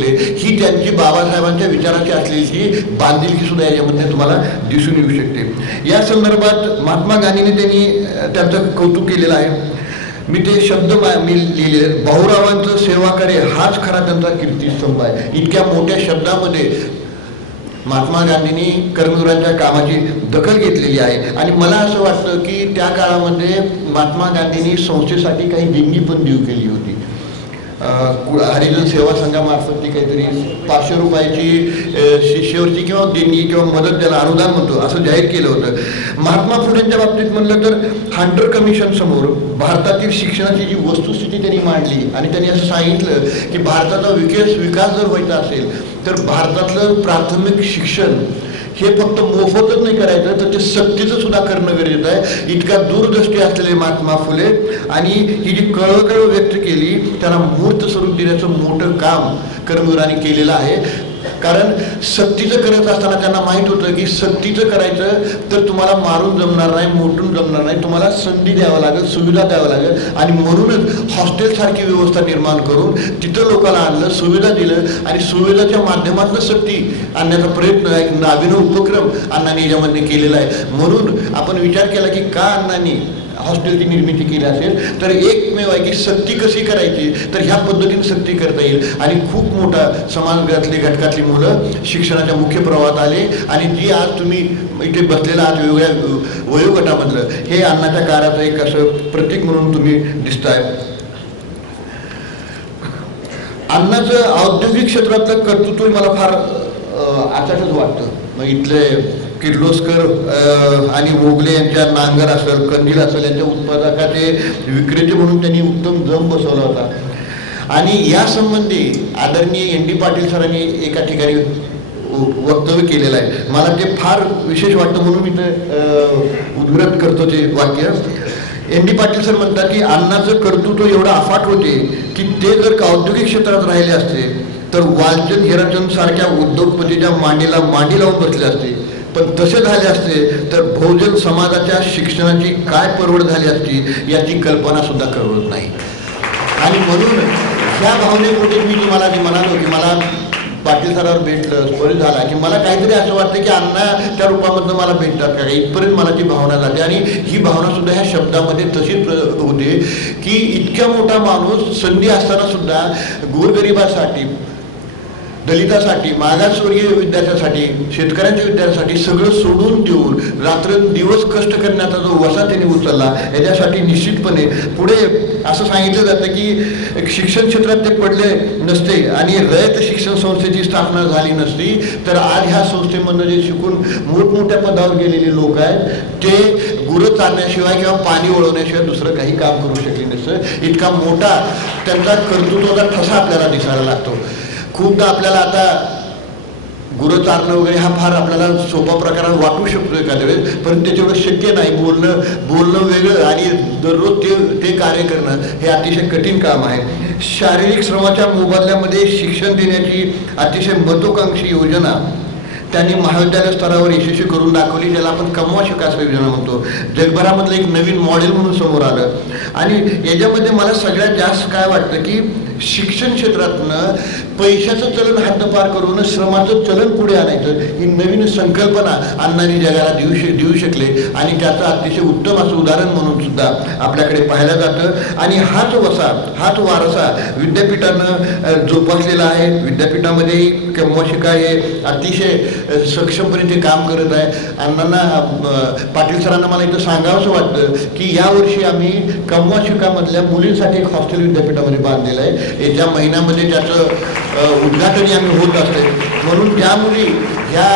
शकले, ही त्यांची बाबासाहेबांच्या विचाराची असलेली बांधिलकी सुद्धा याच्यामध्ये तुम्हाला दिसून येऊ शकते. या संदर्भात महात्मा गांधींनी त्यांनी त्यांचं कौतुक केलेलं आहे. मी ते शब्द मी लिहिले, भाऊरावांचं सेवाकडे हाच खरा त्यांचा कीर्तिस्तंभ आहे. इतक्या मोठ्या शब्दामध्ये महात्मा गांधींनी कर्मवीरांच्या कामाची दखल घेतलेली आहे. आणि मला असं वाटतं की त्या काळामध्ये महात्मा गांधींनी संस्थेसाठी काही देणगी पण देऊ केली होती. हरिजन सेवा संघामार्फत ती काहीतरी 500 रुपयाची शिष्यवृत्ती किंवा देणगी किंवा मदत, ज्याला अनुदान म्हणतो, असं जाहीर केलं होतं. महात्मा फुलेंच्या बाबतीत म्हणलं तर हंटर कमिशन समोर भारतातील शिक्षणाची जी वस्तुस्थिती त्यांनी मांडली आणि त्यांनी असं सांगितलं की भारताचा विकास जर व्हायचा असेल तर भारतातलं प्राथमिक शिक्षण हे फक्त मोफतच नाही करायचं, तर ते सक्तीचं सुद्धा करणं गरजेचं आहे. इतका दूरदृष्टी असलेले महात्मा फुले आणि ही जी कळवळ व्यक्त केली त्याला मूर्त स्वरूप देण्याचं मोठं काम कर्मवीरांनी केलेलं आहे. कारण सक्तीचं करत असताना त्यांना माहीत होतं की सक्तीचं करायचं तर तुम्हाला मारून जमणार नाही, मोठून जमणार नाही, तुम्हाला संधी द्यावं लागेल, सुविधा द्यावं लागेल. आणि म्हणूनच हॉस्टेलसारखी व्यवस्था निर्माण करून तिथं लोकांना आणलं, सुविधा दिलं आणि सुविधाच्या माध्यमातून सक्ती आणण्याचा प्रयत्न, एक नाविन्य उपक्रम अण्णांनी याच्यामध्ये केलेला आहे. म्हणून आपण विचार केला की का अण्णांनी हॉस्टेलची निर्मिती केली असेल, तर एकमेव आहे की सक्ती कशी करायची, तर ह्या पद्धतीने सक्ती करता येईल. आणि खूप मोठा समाजातली घटकातली मुलं शिक्षणाच्या मुख्य प्रवाहात आले आणि जी आज तुम्ही इथे बसलेला आहात वेगवेगळ्या वयोगटामधलं, हे अण्णाच्या काळाचं एक असं प्रतीक म्हणून तुम्ही दिसताय. अण्णाचं औद्योगिक क्षेत्रातलं कर्तृत्व मला फार आचारच वाटतं. मग इथले किर्लोस्कर आणि मोगले यांच्या नांगर असेल, कंदील असेल, यांच्या उत्पादकाचे विक्रेते म्हणून त्यांनी उत्तम जम बसवला होता. आणि या संबंधी आदरणीय ND पाटील सरांनी एका ठिकाणी वक्तव्य केलेलं आहे. मला ते फार विशेष वाटतं म्हणून मी ते उद्धृत करतो ते वाक्य. ND पाटील सर म्हणतात की अण्णाचं कर्तृत्व एवढं अफाट होते की ते जर का औद्योगिक क्षेत्रात राहिले असते तर वालचंद हिराचंद सारख्या उद्योगपतीच्या मांडीला मांडी लावून बसले असते. पण तसे झाले असते तर बहुजन समाजाच्या शिक्षणाची काय परवड झाली असती याची कल्पना सुद्धा करत नाही. आणि म्हणून ह्या भावनेपोटी मी तुम्हाला जे म्हणालो की मला पाटील सरावर भेटलं, स्पर्श झाला की मला काहीतरी असं वाटतं की अण्णा त्या रूपामधनं मला भेटतात का, इथपर्यंत मला ती भावना जाते. आणि ही भावना सुद्धा ह्या शब्दामध्ये तशीच होते की इतक्या मोठा माणूस संधी असताना सुद्धा गोरगरिबासाठी, दलितासाठी, मागासवर्गीय विद्यार्थ्यांसाठी, शेतकऱ्यांच्या विद्यार्थ्यांसाठी सगळं सोडून देऊन रात्रंदिवस कष्ट करण्याचा जो वसा त्यांनी उचलला, याच्यासाठी निश्चितपणे पुढे असं सांगितलं जातं की शिक्षण क्षेत्रात ते पडले नसते आणि रयत शिक्षण संस्थेची स्थापना झाली नसती तर आज ह्या संस्थेमधनं जे शिकून मोठमोठ्या पदावर गेलेले लोक आहेत ते गुरं चालण्याशिवाय किंवा पाणी वळवण्याशिवाय दुसरं काही काम करू शकले नसतं. इतका मोठा त्यांचा कर्तृत्वाचा ठसा आपल्याला दिसायला लागतो. खूपदा आपल्याला आता गुरं चारणं वगैरे हा फार आपल्याला सोपा प्रकार वाटू शकतो एखाद्या वेळेस, पण ते तेवढं शक्य नाही. बोलणं वेगळं आणि दररोज ते कार्य करणं हे अतिशय कठीण काम आहे. शारीरिक श्रमाच्या मोबदल्यामध्ये शिक्षण देण्याची अतिशय महत्त्वाकांक्षी योजना त्यांनी महाविद्यालय स्तरावर यशस्वी करून दाखवली, ज्याला आपण कमवा शिकास योजना म्हणतो. जगभरामधलं एक नवीन मॉडेल म्हणून समोर आलं. आणि याच्यामध्ये मला सगळ्यात जास्त काय वाटतं की शिक्षण क्षेत्रातनं पैशाचं चलन हद्दपार करून श्रमाचं चलन पुढे आणायचं, ही नवीन संकल्पना अण्णांनी जगाला देऊ शकले. आणि त्याचं अतिशय उत्तम असं उदाहरण म्हणून सुद्धा आपल्याकडे पाहिलं जातं. आणि हाच वसा, हाच वारसा विद्यापीठानं जोपासलेला आहे. विद्यापीठामध्ये कमवा शिका हे अतिशय सक्षमपणे ते काम करत आहे. अण्णांना, पाटील सरांना मला इथं सांगावंसं वाटतं की यावर्षी आम्ही कमवा शिकामधल्या मुलींसाठी एक हॉस्टेल विद्यापीठामध्ये बांधलेलं आहे. येत्या महिन्यामध्ये त्याचं उद्घाटनही आम्ही होत असते. म्हणून त्या मुली ह्या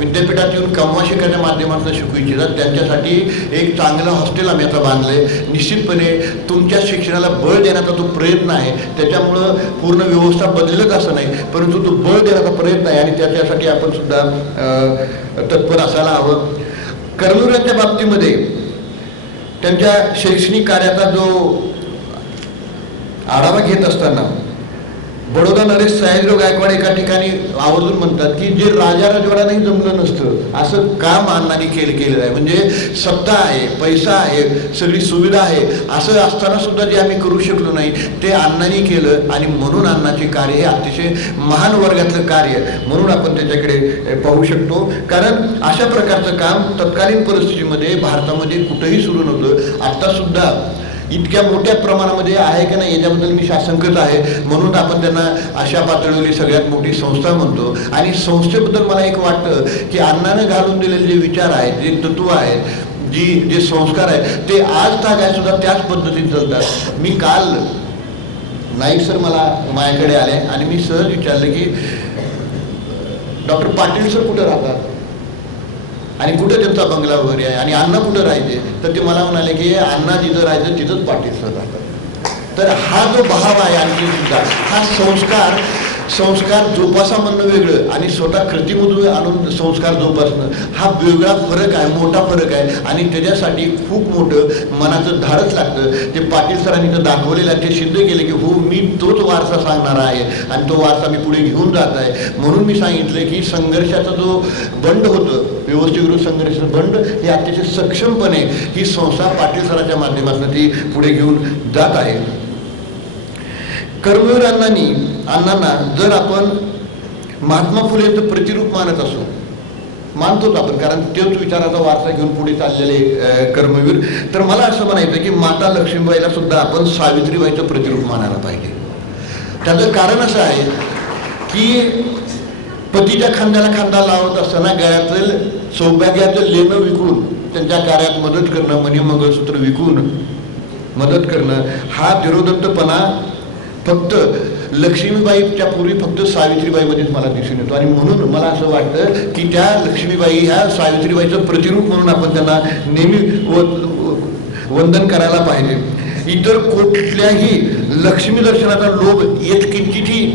विद्यापीठात येऊन कमवा शिकायच्या माध्यमातून शिकू इच्छितात, त्यांच्यासाठी एक चांगलं हॉस्टेल आम्ही आता बांधलंय. निश्चितपणे तुमच्या शिक्षणाला बळ देण्याचा तो प्रयत्न आहे. त्याच्यामुळं पूर्ण व्यवस्था बदलत असं नाही, परंतु तो बळ देण्याचा प्रयत्न आहे आणि त्याच्यासाठी आपण सुद्धा तत्पर असायला हवं. कर्मवीरांच्या बाबतीमध्ये त्यांच्या शैक्षणिक कार्याचा जो आढावा घेत असताना बडोदा नरेश सयाजीराव गायकवाड एका ठिकाणी आवर्जून म्हणतात की जे राजा राजवाड्यालाही जमलं नसतं असं काम अण्णांनी केलेलं आहे. म्हणजे सत्ता आहे, पैसा आहे, सगळी सुविधा आहे, असं असताना सुद्धा जे आम्ही करू शकलो नाही ते अण्णांनी केलं. आणि म्हणून अण्णाचे कार्य हे अतिशय महान वर्गातलं कार्य म्हणून आपण त्याच्याकडे पाहू शकतो. कारण अशा प्रकारचं काम तत्कालीन परिस्थितीमध्ये भारतामध्ये कुठंही सुरू नव्हतं. आत्तासुद्धा इतक्या मोठ्या प्रमाणामध्ये आहे की नाही याच्याबद्दल मी साशंकच आहे. म्हणून आपण त्यांना अशा पातळीवरली सगळ्यात मोठी संस्था म्हणतो. आणि संस्थेबद्दल मला एक वाटतं की अण्णानं घालून दिलेले जे विचार आहेत, जे तत्व आहेत, जे संस्कार आहेत ते आज तागाय सुद्धा त्याच पद्धतीने चालतात. मी काल नाईक सर मला माझ्याकडे आले आणि मी सहज विचारलं की डॉक्टर पाटील सर कुठं राहतात आणि कुठं त्यांचा बंगला वगैरे आहे आणि अण्णा कुठं राहायचे. तर ते मला म्हणाले की अण्णा जिथं राहायचं तिथंच पाटील सर राहतात. तर हा जो भाव आहे आणखी सुद्धा हा संस्कार जोपासा म्हणणं वेगळं आणि स्वतः कृतीमधून आणून संस्कार जोपासणं हा वेगळा फरक आहे, मोठा फरक आहे. आणि त्याच्यासाठी खूप मोठं मनाचं धाडस लागतं. ते पाटील सरांनी तर दाखवलेलं आहे, ते सिद्ध केलं की हो मी तोच वारसा सांगणार आहे आणि तो वारसा मी पुढे घेऊन जात आहे. म्हणून मी सांगितलं की संघर्षाचा जो बंड होतं, व्यवस्थित संघर्षाचं बंड हे अतिशय सक्षमपणे ही संस्था पाटील सरांच्या माध्यमातून ती पुढे घेऊन जात आहे. कर्मवीर अण्णांना जर आपण महात्मा फुलेंचं प्रतिरूप मानत असो, मानतोच आपण कारण तोच विचाराचा वारसा घेऊन पुढे चाललेले कर्मवीर, तर मला असं म्हणायचं की माता लक्ष्मीबाईला सुद्धा आपण सावित्रीबाईचं प्रतिरूप मानायला पाहिजे. त्याचं कारण असं आहे की पतीच्या खांद्याला खांदा लावत असताना गळ्यातील सौभाग्याचं लेणं विकून त्यांच्या कार्यात मदत करणं, मणिमंगळसूत्र विकून मदत करणं हा धीरोदत्तपणा फक्त लक्ष्मीबाईच्या पूर्वी फक्त सावित्रीबाईमध्येच मला दिसून येतो. आणि म्हणून मला असं वाटतं की त्या लक्ष्मीबाई ह्या सावित्रीबाईचं प्रतिरूप म्हणून आपण त्यांना नेहमी वंदन करायला पाहिजे. इतर कुठल्याही लक्ष्मी दर्शनाचा लोभ येत किंचितही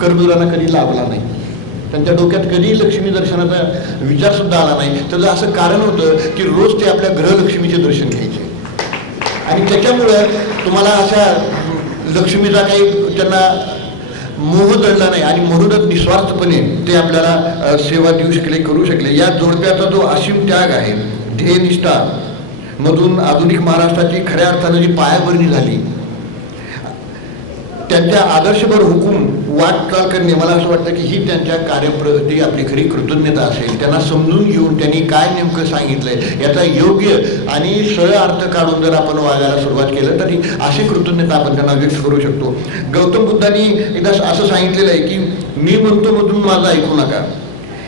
कर्मवीरांना कधी लाभला नाही. त्यांच्या डोक्यात कधी लक्ष्मी दर्शनाचा विचार सुद्धा आला नाही. त्याचं असं कारण होतं की रोज ते आपल्या गृहलक्ष्मीचे दर्शन घ्यायचे आणि त्याच्यामुळं तुम्हाला अशा लक्ष्मीचा काही त्यांना मोह दडला नाही आणि म्हणूनच निस्वार्थपणे ते आपल्याला सेवा देऊ शकले, करू शकले. या जोडप्याचा जो असीम त्याग आहे, ध्येयनिष्ठा मधून आधुनिक महाराष्ट्राची खऱ्या अर्थानं जी पायाभरणी झाली, त्यांच्या आदर्शभर हुकूम वाटचाल करणे, मला असं वाटतं की ही त्यांच्या कार्यप्रती आपली खरी कृतज्ञता असेल. त्यांना समजून घेऊन त्यांनी काय नेमकं सांगितलंय याचा योग्य आणि सरळ अर्थ काढून जर आपण वागायला सुरुवात केलं तरी अशी कृतज्ञता आपण त्यांना व्यक्त करू शकतो. गौतम बुद्धांनी एकदा असं सांगितलेलं आहे की मी म्हणतो मधून माझं ऐकू नका.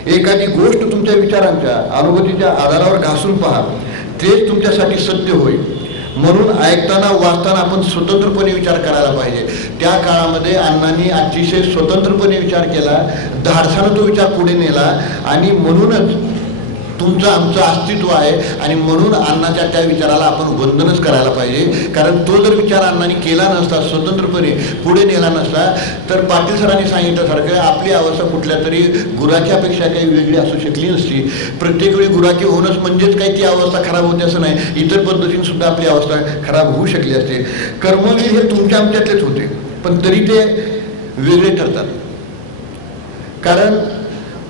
एखादी गोष्ट तुमच्या विचारांच्या अनुभूतीच्या आधारावर घासून पहा, तेच तुमच्यासाठी सत्य होईल. म्हणून ऐकताना वाचताना आपण स्वतंत्रपणे विचार करायला पाहिजे. त्या काळामध्ये अण्णांनी अतिशय स्वतंत्रपणे विचार केला, धाडसानं तो विचार पुढे नेला आणि म्हणूनच तुमचं आमचं अस्तित्व आहे. आणि म्हणून अण्णाच्या त्या विचाराला आपण वंदनच करायला पाहिजे. कारण तो जर विचार अण्णांनी केला नसता, स्वतंत्रपणे पुढे नेला नसता, तर पाटील सरांनी सांगितल्यासारखं आपली अवस्था कुठल्या तरी गुराच्या पेक्षा काही वेगळी असू शकली नसती. प्रत्येक वेळी गुराकी होणंच म्हणजेच काही ती अवस्था खराब होते असं नाही, इतर पद्धतीने सुद्धा आपली अवस्था खराब होऊ शकली असते. कर्मवीर हे तुमच्या आमच्यातलेच होते, पण तरी ते वेगळे ठरतात. कारण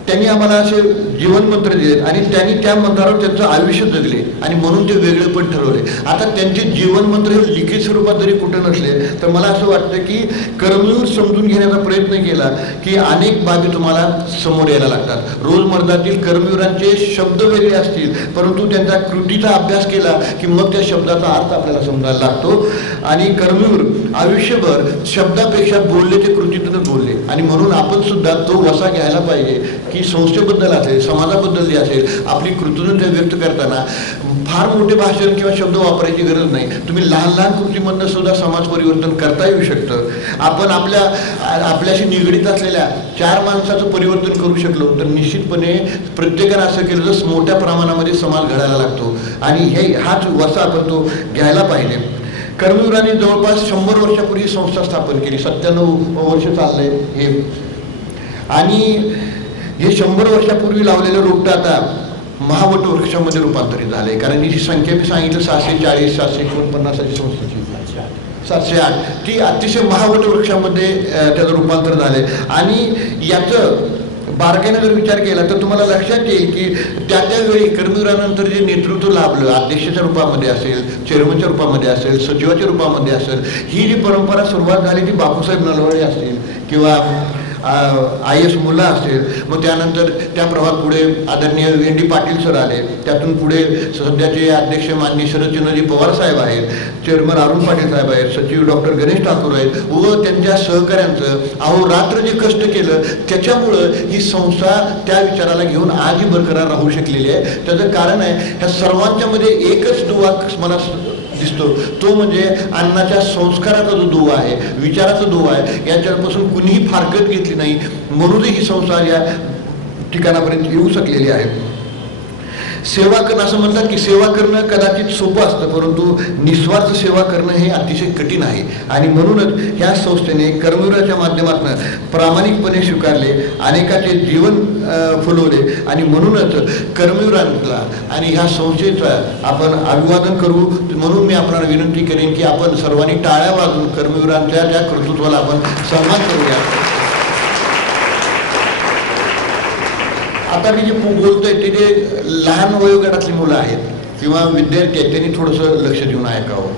त्यांनी आम्हाला असे जीवनमंत्र दिले आणि त्यांनी त्या मंत्रावर त्यांचं आयुष्य जगले आणि म्हणून ते वेगळे पण ठरवले. आता त्यांचे जीवनमंत्र हे लिखित स्वरूपात जरी कुठं नसले तर मला असं वाटतं की कर्मवीर समजून घेण्याचा प्रयत्न केला की अनेक बाबी तुम्हाला समोर यायला लागतात. रोजमर्रातील कर्मवीरांचे शब्द वेगळे असतील, परंतु त्यांचा कृतीचा अभ्यास केला की मग त्या शब्दाचा अर्थ आपल्याला समजायला लागतो. आणि कर्मवीर आयुष्यभर शब्दापेक्षा बोलले ते कृतीतूनच बोलले. आणि म्हणून आपण सुद्धा तो वसा घ्यायला पाहिजे की संस्थेबद्दल असेल, समाजाबद्दल जे असेल, आपली कृतज्ञता व्यक्त करताना फार मोठे भाषण किंवा शब्द वापरायची गरज नाही. तुम्ही लहान लहान कृतीमधनं सुद्धा समाज परिवर्तन करता येऊ शकतं. आपण आपल्याशी निगडीत असलेल्या 4 माणसाचं परिवर्तन करू शकलो तर निश्चितपणे प्रत्येकानं असं केलं तर मोठ्या प्रमाणामध्ये समाज घडायला लागतो. आणि हाच वसा आपण तो घ्यायला पाहिजे. कर्मवीरांनी जवळपास 100 वर्षापूर्वी संस्था स्थापन केली. 97 वर्ष चाललंय हे. आणि हे 100 वर्षापूर्वी लावलेलं रोपटं आता महावट वृक्षामध्ये रूपांतरित झाले. कारण ही संख्या मी सांगितलं 640 749 संस्थेची. 708 ती अतिशय महावटवृक्षामध्ये त्याचं रूपांतर झाले. आणि याचं बारकाईने जर विचार केला तर तुम्हाला लक्षात येईल की त्यावेळी कर्मवीरानंतर जे नेतृत्व लाभलं, अध्यक्षाच्या रूपामध्ये असेल, चेअरमनच्या रूपामध्ये असेल, सचिवाच्या रूपामध्ये असेल, ही जी परंपरा सुरुवात झाली ती बापूसाहेब नलवडे असतील किंवा IS मुल्ला असेल, मग त्यानंतर त्या प्रभात पुढे आदरणीय ND पाटील सर आले, त्यातून पुढे सध्याचे अध्यक्ष माननीय शरदचंद्रजी पवार साहेब आहेत, चेअरमन अरुण पाटील साहेब आहेत, सचिव डॉक्टर गणेश ठाकूर आहेत व त्यांच्या सहकाऱ्यांचं अहोरात्र जे कष्ट केलं त्याच्यामुळं ही संस्था त्या विचाराला घेऊन आजही बरकरार राहू शकलेली आहे. त्याचं कारण आहे ह्या सर्वांच्या मध्ये एकच दुवा मला दिसतो, तो म्हणजे अण्णाच्या संस्काराचा जो दुवा आहे, विचाराचा दुवा आहे, याच्यापासून कुणीही फारकत घेतली नाही, म्हणूनही ही संस्था या ठिकाणापर्यंत येऊ शकलेली आहे. सेवा करणं, असं म्हणतात की सेवा करणं कदाचित सोपं असतं, परंतु निस्वार्थ सेवा करणं हे अतिशय कठीण आहे. आणि म्हणूनच ह्या संस्थेने कर्मवीराच्या माध्यमातून प्रामाणिकपणे स्वीकारले, अनेकाचे जीवन फुलवले. आणि म्हणूनच कर्मवीरांना आणि ह्या संस्थेचा आपण अभिवादन करू. म्हणून मी आपल्याला विनंती करेन की आपण सर्वांनी टाळ्या वाजवून कर्मवीरांच्या त्या कर्तृत्वाला आपण सन्मान करूया. आता मी जे बोलतोय ते जे लहान वयोगटातली मुलं आहेत किंवा विद्यार्थी आहेत त्यांनी थोडंसं लक्ष देऊन ऐकावं.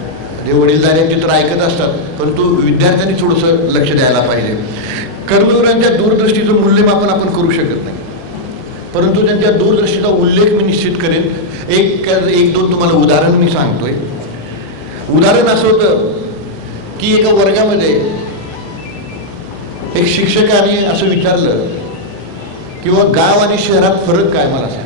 जे वडीलधारी आहेत ते तर ऐकत असतात, परंतु विद्यार्थ्यांनी थोडंसं लक्ष द्यायला पाहिजे. कर्मवीरांच्या दूरदृष्टीचं मूल्यमापन आपण करू शकत नाही, परंतु त्यांच्या दूरदृष्टीचा उल्लेख मी निश्चित करेन. एक दोन तुम्हाला उदाहरण मी सांगतोय. उदाहरण असं होतं की एका वर्गामध्ये एक शिक्षकाने असं विचारलं किंवा गाव आणि शहरात फरक काय मला सांग.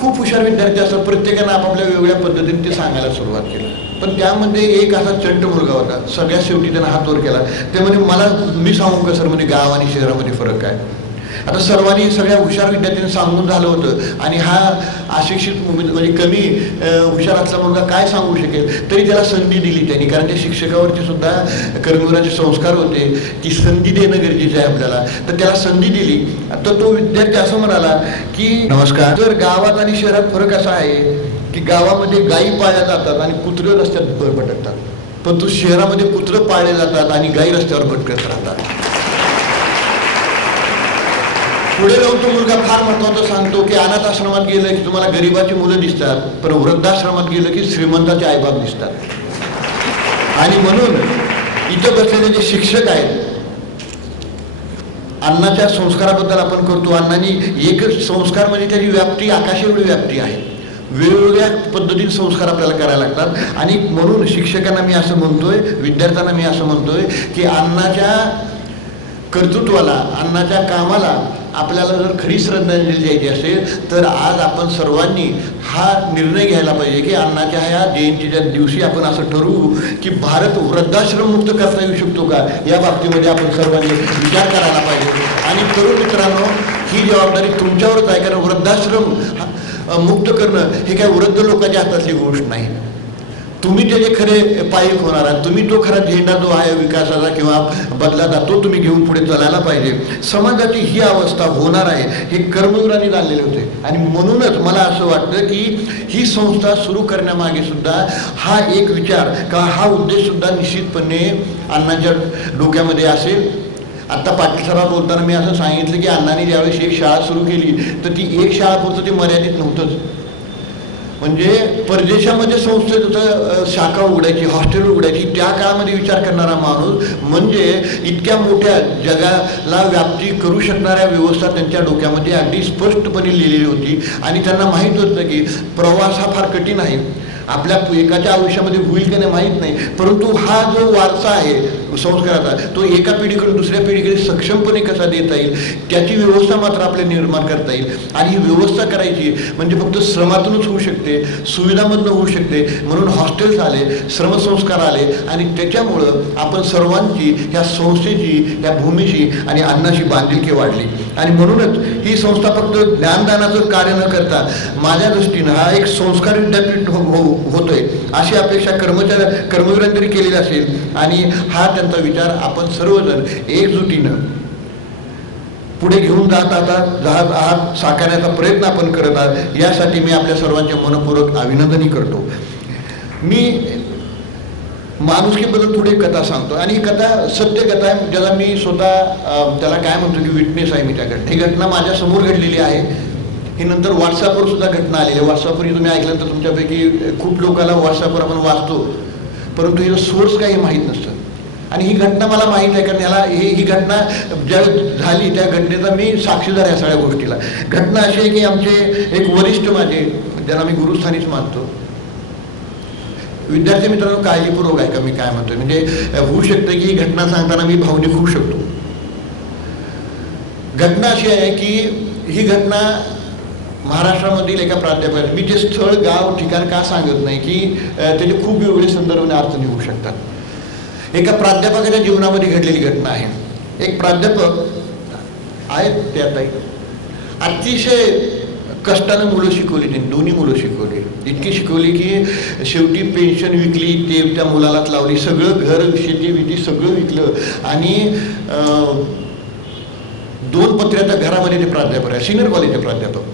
खूप हुशार विद्यार्थी असतात, प्रत्येकानं आपापल्या वेगवेगळ्या पद्धतीने ते सांगायला सुरुवात केली. पण त्यामध्ये एक असा चंट मुलगा होता, सगळ्यात शेवटी त्यानं हात वर केला. ते म्हणे मला मी सांगू का सर, म्हणजे गाव आणि शहरामध्ये फरक काय. आता सर्वांनी सगळ्या हुशार विद्यार्थ्यांनी सांगून झालं होतं आणि हा अशिक्षित म्हणजे कमी हुशार असला मुलगा काय सांगू शकेल. तरी त्याला संधी दिली त्यांनी, कारण त्या शिक्षकावरती सुद्धा कर्मवीराचे संस्कार होते की संधी देणं गरजेचं आहे आपल्याला. तर त्याला संधी दिली. तर तो विद्यार्थी असं म्हणाला की नमस्कार, तर गावात आणि शहरात फरक असा आहे की गावामध्ये गायी पाळल्या जातात आणि कुत्रे रस्त्यात भटकतात, पण तो शहरामध्ये कुत्रं पाळले जातात आणि गायी रस्त्यावर भटकत राहतात. पुढे जाऊन तो मुलगा फार महत्वाचं सांगतो की अनाथ आश्रमात गेलं की तुम्हाला गरिबाची मुलं दिसतात, पण वृद्धाश्रमात गेलं की श्रीमंताचे आईबाप दिसतात. आणि म्हणून इथं बसलेले जे शिक्षक आहेत, अण्णाच्या संस्काराबद्दल आपण करतो. अण्णांनी एकच संस्कार म्हणजे त्याची व्याप्ती आकाशाएवढी व्याप्ती आहे. वेगवेगळ्या पद्धतीने संस्कार आपल्याला करायला लागतात. आणि म्हणून शिक्षकांना मी असं म्हणतोय, विद्यार्थ्यांना मी असं म्हणतोय की अण्णाच्या कर्तृत्वाला, अण्णाच्या कामाला आपल्याला जर खरी श्रद्धांजली द्यायची असेल तर आज आपण सर्वांनी हा निर्णय घ्यायला पाहिजे की अण्णाच्या ह्या जयंतीच्या दिवशी आपण असं ठरवू की भारत वृद्धाश्रम मुक्त करता येऊ शकतो का, या बाबतीमध्ये आपण सर्वांनी विचार करायला पाहिजे. आणि तरुण मित्रांनो, ही जबाबदारी तुमच्यावरच आहे, कारण वृद्धाश्रम मुक्त करणं हे काय वृद्ध लोकांच्या हातातली गोष्ट नाही. तुम्ही त्याचे खरे पायक होणार आहात. तुम्ही तो खरा झेंडा जो आहे विकासाचा किंवा बदलाचा, तो तुम्ही घेऊन पुढे चालायला पाहिजे. समाजाची ही अवस्था होणार आहे हे कर्मवीरांनी जाणलेले होते. आणि म्हणूनच मला असं वाटतं की ही संस्था सुरू करण्यामागे सुद्धा हा एक विचार किंवा हा उद्देश सुद्धा निश्चितपणे अण्णांच्या डोक्यामध्ये असेल. आत्ता पाटील सराव बोलताना मी असं सांगितलं की अण्णांनी ज्यावेळेस एक शाळा सुरू केली तर ती एक शाळापुरतं ते मर्यादित नव्हतंच. म्हणजे परदेशामध्ये संस्थेचं शाखा उघडायची, हॉस्टेल उघडायची, त्या काळामध्ये विचार करणारा माणूस म्हणजे इतक्या मोठ्या जगाला व्याप्ती करू शकणाऱ्या व्यवस्था त्यांच्या डोक्यामध्ये अगदी स्पष्टपणे लिहिलेली होती. आणि त्यांना माहीत होतं की प्रवास हा फार कठीण आहे, आपल्या एकाच्या आयुष्यामध्ये होईल का नाही माहीत नाही, परंतु हा जो वारसा आहे संस्काराचा तो एका पिढीकडून दुसऱ्या पिढीकडे सक्षमपणे कसा देता येईल त्याची व्यवस्था मात्र आपल्याला निर्माण करता येईल. आणि ही व्यवस्था करायची म्हणजे फक्त श्रमातूनच होऊ शकते, सुविधामधून होऊ शकते. म्हणून हॉस्टेल्स आले, श्रमसंस्कार आले आणि त्याच्यामुळं आपण सर्वांची ह्या संस्थेची, ह्या भूमीशी आणि अन्नाशी बांधिलकी वाढली. आणि म्हणूनच ही संस्था फक्त ज्ञानदानाचं कार्य न करता माझ्या दृष्टीनं हा एक संस्कार विद्यापीठ होतोय अशी अपेक्षा कर्मवीरांनी केलेली असेल. आणि हा त्यांचा विचार आपण सर्वजण एकजुटीनं पुढे घेऊन जात आहात, साकारण्याचा प्रयत्न आपण करत आहात. यासाठी मी आपल्या सर्वांचे मनपूर्वक अभिनंदनही करतो. मी माणुसकीबद्दल थोडी कथा सांगतो आणि ही कथा सत्य कथा आहे, ज्याला मी स्वतः त्याला काय म्हणतो की विटनेस आहे मी त्या घटना. ही घटना माझ्या समोर घडलेली आहे. ही नंतर व्हॉट्सअपवर सुद्धा घटना आलेली आहे. व्हॉट्सअपवर तुम्ही ऐकलं तर तुमच्यापैकी खूप लोकांना व्हॉट्सअपवर आपण वाचतो, परंतु हिचं सोर्स काही माहीत नसतं. आणि ही घटना मला माहीत आहे, कारण याला ही घटना ज्या झाली त्या घटनेचा मी साक्षीदार आहे सगळ्या गोष्टीला. घटना अशी आहे की आमचे एक वरिष्ठ माझे, ज्यांना मी गुरुस्थानीच मानतो, विद्यार्थी मित्रांनो काळजीपूर्वक आहे का मी काय म्हणतोय, म्हणजे होऊ शकतं की ही घटना सांगताना मी भावनिक होऊ शकतो. घटना अशी आहे की ही घटना महाराष्ट्रामधील एका प्राध्यापक, मी ते स्थळ गाव ठिकाण का सांगत नाही की त्याचे खूप वेगळे संदर्भ आणि अर्थ निघू शकतात. एका प्राध्यापकाच्या जीवनामध्ये घडलेली घटना आहे. एक प्राध्यापक आहेत त्या ताई, अतिशय कष्टानं मुलं शिकवली, त्यांनी दोन्ही मुलं शिकवली, इतकी शिकवली की शेवटी पेन्शन विकली, ते त्या मुलालाच लावली, सगळं घर शेती विधी सगळं विकलं आणि 2 पत्र्याच्या घरामध्ये ते प्राध्यापक आहे, सिनियर कॉलेजचे प्राध्यापक.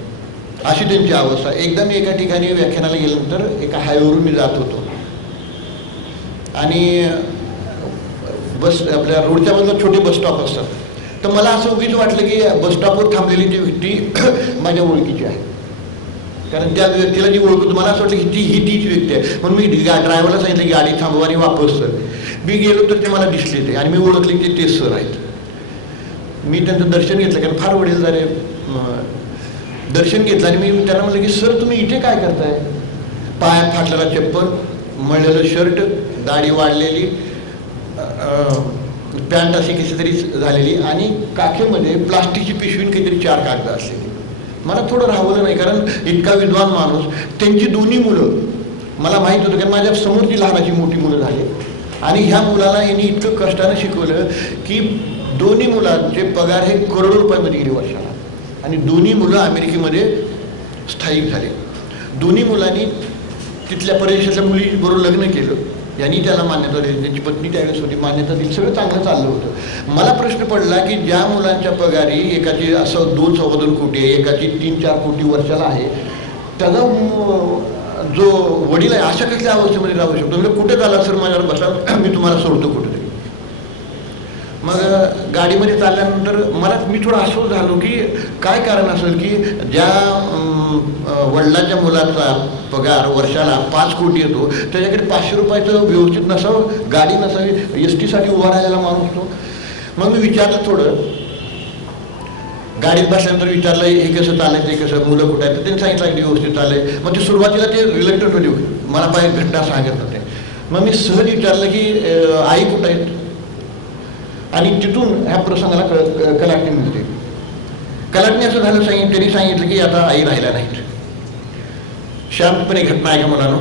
अशी त्यांची अवस्था. एकदा मी एका ठिकाणी व्याख्यानाला गेल्यानंतर एका हायवेवरून मी जात होतो आणि बस आपल्या रोडच्या बाजूला छोटे बस स्टॉप असतात, तर मला असं उगीच वाटलं की बस स्टॉपवर थांबलेली ती व्यक्ती माझ्या ओळखीची आहे, कारण त्या व्यक्तीला जी ओळखतो मला असं वाटलं की ही तीच व्यक्ती आहे. म्हणून मी ड्रायव्हरला सांगितलं की गाडी थांबवा आणि वापस सर. मी गेलो तर ते मला दिसले ते, आणि मी ओळखले की ते सर आहेत. मी त्यांचं दर्शन घेतलं, कारण फार वडीलधारे दर्शन घेतलं, आणि मी त्यांना म्हटलं की सर तुम्ही इथे काय करताय. पायात फाटलेला चप्पल, मळलेलं शर्ट, दाढी वाढलेली, पॅन्ट अशी कशी तरी झालेली आणि काखेमध्ये प्लास्टिकची पिशवीन काहीतरी 4 कागद असलेली. मला थोडं राहवलं नाही, कारण इतका विद्वान माणूस, त्यांची दोन्ही मुलं मला माहीत होतं, कारण माझ्या समोरची लहानाची मोठी मुलं झाली आणि ह्या मुलाला यांनी इतकं कष्टानं शिकवलं की दोन्ही मुलांचे पगार हे करोडो रुपयामध्ये गेले वर्षाला, आणि दोन्ही मुलं अमेरिकेमध्ये स्थायिक झाले. दोन्ही मुलांनी तिथल्या प्रदेशाच्या मुलीबरोबर लग्न केलं, यांनी त्याला मान्यता दिली, त्यांची पत्नी त्यावेळेस होती, मान्यता दिली, सगळं चांगलं चाललं होतं. मला प्रश्न पडला की ज्या मुलांच्या पगारी एकाची असं 2-2.25 कोटी आहे, एकाची 3-4 कोटी वर्षाला आहे, त्याचा जो वडील आहे अशा कसल्या अवस्थेमध्ये राहू शकतो. म्हणजे कुठे झाला सर माझ्यावर बसला, मी तुम्हाला सोडतो कुठेतरी. मग गाडीमध्ये चालल्यानंतर मी थोडं अस्वस्थ झालो की काय कारण असेल की ज्या वडिलांच्या मुलाचा पगार वर्षाला 5 कोटी येतो, त्याच्याकडे 500 रुपयाचं व्यवस्थित नसावं, गाडी नसावी, ST साठी उभा राहिलेला माणूस तो. मग मी विचारलं, थोडं गाडीत बसल्यानंतर विचारलं हे कसं चाललंय, ते कसं, मुलं कुठं आहेत, त्यांनी सांगितलं की व्यवस्थित चाललंय. मग ते सुरुवातीला ते रिलेक्टंट होते, मला पाहिजे घटना सांगत होते. मग मी सहज विचारलं की आई कुठं आहेत, आणि तिथून ह्या प्रसंगाला कलाटणी मिळते. कलाटणी असं झालं त्यांनी सांगितलं की आता आई राहिल्या नाहीत. शांतपणे घटना आहे का मुलांनो.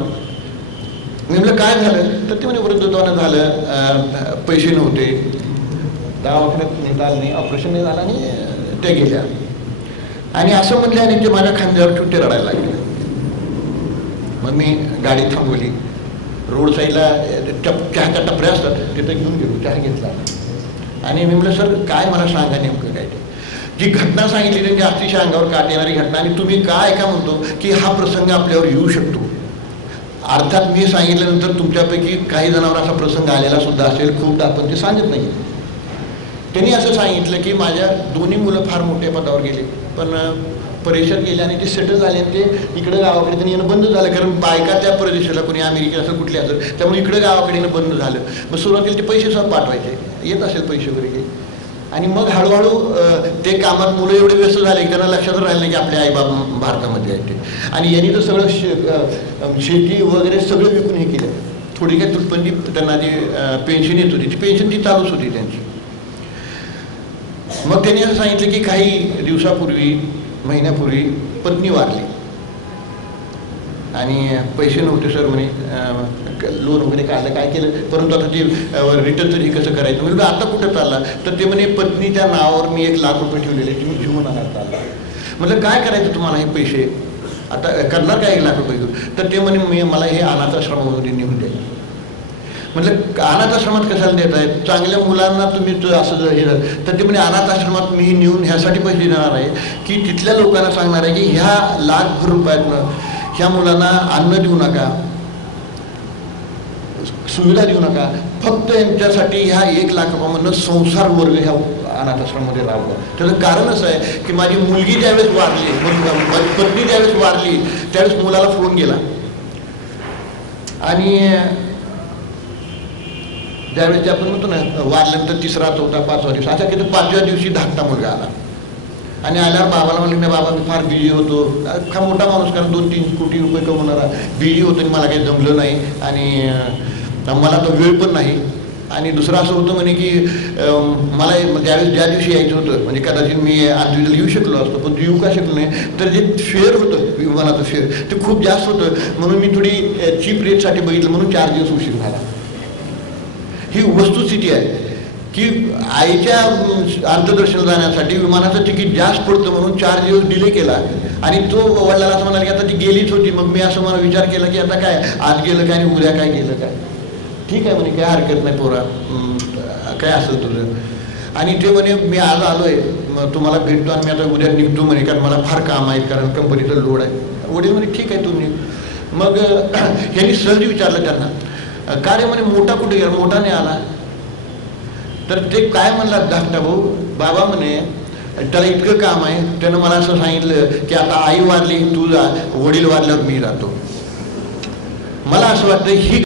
मी म्हटलं काय झालं, तर ते म्हणे वृद्धत्वानं झालं, पैसे नव्हते, दवाखान्यात नेता आलं नाही, ऑपरेशन नाही झालं आणि ते गेल्या. आणि असं म्हटलं आणि ते माझ्या खांद्यावर छुट्टे रडायला लागले. मग मी गाडी थांबवली, रोड साईडला चहाच्या टपऱ्या असतात, तिथं घेऊन गेलो, चहा घेतला आणि मी म्हटलं सर काय मला सांगा नेमकं काय. जी घटना सांगितली त्यांची अतिशय अंगावर काट येणारी घटना, आणि तुम्ही काय का म्हणतो की हा प्रसंग आपल्यावर येऊ शकतो. अर्थात मी सांगितल्यानंतर तुमच्यापैकी काही जणांवर असा प्रसंग आलेला सुद्धा असेल, खूपदा आपण ते सांगत नाही. त्यांनी असं सांगितलं की माझ्या दोन्ही मुलं फार मोठ्या पदावर गेले, पण परदेशात गेले आणि ते सेटल झाले, आणि ते इकडे गावाकडे त्यांनी येणं बंद झालं, कारण बायका त्या परदेशाला कोणी अमेरिकेत असेल कुठले असेल, त्यामुळे इकडे गावाकडे येणं बंद झालं. मग सुरुवातीला ते पैसे सब पाठवायचे, येत असेल पैसे वगैरे, आणि मग हळूहळू ते कामात मुलं एवढे व्यस्त झाले की त्यांना लक्षात राहिलं नाही की आपले आईबाप भारतामध्ये आहेत ते. आणि यांनी तर सगळं शेती वगैरे सगळं विकून हे केलं. थोडी काय तुटपंजी त्यांना जी पेन्शन येत होती, ती पेन्शन ती चालूच होती त्यांची. मग त्यांनी असं सांगितलं की काही दिवसापूर्वी, महिन्यापूर्वी पत्नी वारली आणि पैसे नव्हते सर म्हणे, लोन वगैरे काढलं, काय केलं, परंतु आता ते रिटर्न तरी कसं करायचं. म्हणजे आता कुठं चालला, तर ते म्हणे पत्नीच्या नावावर मी 1 लाख रुपये ठेवलेले, तुम्ही घेऊन आणा चालला. म्हटलं काय करायचं तुम्हाला हे पैसे, आता करणार काय 1 लाख रुपये घेऊन. तर ते म्हणे मला हे अनाथ आश्रमामध्ये नेऊन द्यायचं. म्हटलं अनाथ आश्रमात कशाला देत आहेत, चांगल्या मुलांना तुम्ही असं जर हे झालं तर ते म्हणजे अनाथ आश्रमात मी नेऊन ह्यासाठी पैसे देणार आहे की तिथल्या लोकांना सांगणार आहे की ह्या लाखभर रुपयातनं ह्या मुलांना अन्न देऊ नका, सुविधा देऊ नका, फक्त यांच्यासाठी ह्या 1 लाखाप्रमाणे संसार वर्ग ह्या अनाथ आश्रमामध्ये राबला. त्याचं कारण असं आहे की माझी मुलगी ज्यावेळेस वारली, माझी पत्नी ज्यावेळेस वारली त्यावेळेस मुलाला फोन गेला आणि ज्यावेळेस आपण म्हणतो ना वारल्यानंतर 3रा 4था 5वा दिवस, अशा किती 5व्या दिवशी धाकटा मुलगा आला आणि आल्यावर बाबाला म्हणले नाही बाबा मी फार बिझी होतो. हा मोठा माणूस, कारण 2-3 कोटी रुपये कमवणारा, बिझी होतो आणि मला काही जमलं नाही आणि मला तो वेळ पण नाही. आणि दुसरं असं होतं म्हणे की मला ज्या दिवशी यायचं होतं म्हणजे कदाचित मी आज येऊ शकलो असतो पण येऊ का शकलो नाही, तर जे फेअर होतं विमानाचं फेअर ते खूप जास्त होतं म्हणून मी थोडी चीप रेटसाठी बघितलं म्हणून 4 दिवस उशीर झाला. ही वस्तुस्थिती आहे की आईच्या अंत्यदर्शन जाण्यासाठी विमानाचं तिकीट जास्त पडतं म्हणून 4 दिवस डिले केला आणि तो वडिलाला असं म्हणाला की आता ती गेलीच होती. मग मी असं मला विचार केला की आता काय आज गेलं काय आणि उद्या काय गेलं काय, ठीक आहे म्हणे काय हरकत नाही पोरा, काय असेल तुझं. आणि ते म्हणे मी आज आलोय तुम्हाला भेटतो आणि मी आता उद्या निघतो म्हणे कारण मला फार काम आहे कारण कंपनीचं लोड आहे. वडील म्हणे ठीक आहे तुम्ही. मग ह्यांनी सहज विचारलं त्यांना का रे म्हणे मोठा कुठे गेला, मोठा नाही आला. तर ते काय म्हणला धाकटा भाऊ, बाबा म्हणे त्याला इतकं काम आहे, त्यानं मला असं सांगितलं की आता आई वारली तू जा, वडील वारल्यावर मी राहतो. मला असं वाटतं ही